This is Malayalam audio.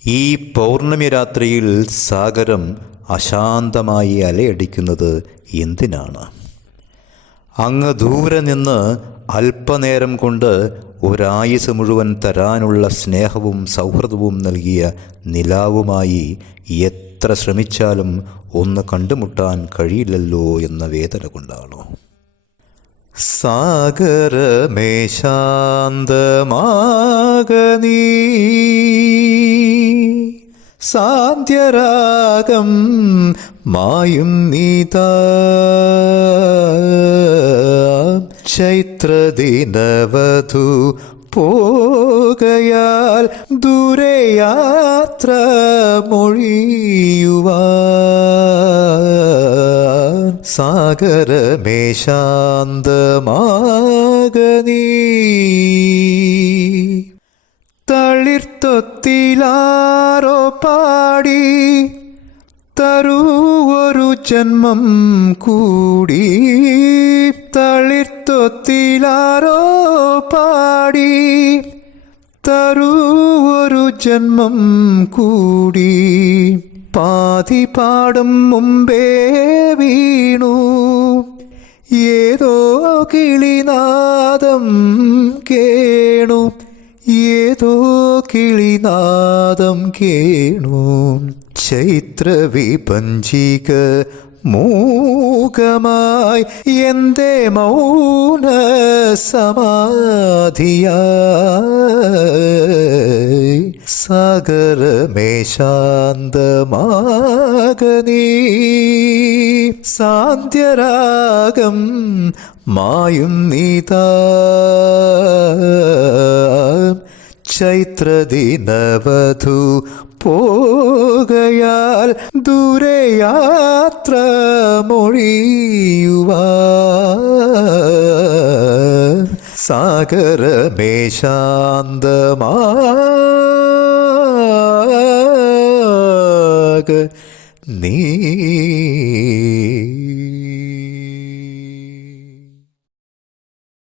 ഈ പൗർണമി രാത്രിയിൽ സാഗരം അശാന്തമായി അലയടിക്കുന്നത് എന്തിനാണ്? അങ്ങ് ദൂരെ നിന്ന് അല്പനേരം കൊണ്ട് ഒരായുസ് മുഴുവൻ തരാനുള്ള സ്നേഹവും സൗഹൃദവും നൽകിയ നിലാവുമായി എത്ര ശ്രമിച്ചാലും ഒന്ന് കണ്ടുമുട്ടാൻ കഴിയില്ലല്ലോ എന്ന വേദന കൊണ്ടാണോ? സാഗരമേ ശാന്തമാക നീ, സാന്ധ്യരാഗം മായും നീതാ, ചൈത്രദിനവധു പോകയാൽ ദൂരെ യാത്ര മൊഴിയുവാൻ. സാഗരമേ ശാന്തമാക നീ, തളിർത്തൊത്തിലാരോ പാടി തരൂ ഒരു ജന്മം കൂടി. തളിർത്തൊത്തിലാരോ പാടി തരൂ ഒരു ജന്മം കൂടി. പാതി പാടും മുമ്പേ വീണു ഏതോ കിളിനാദം കേണു, ഏതോ കിളിനാദം കേണു. ചൈത്രവിപഞ്ചിക മൂകമായി എന്തേ മൗന സമാധിയായി. സാഗരമേ ശാന്തമാക നീ, സാന്ധ്യരാഗം മായും നീതാ, ചൈത്രദിനവധു പോകയാൽ ദൂരെ യാത്ര മൊഴിയുവാൻ. സാഗരമേ ശാന്തമാക നീ.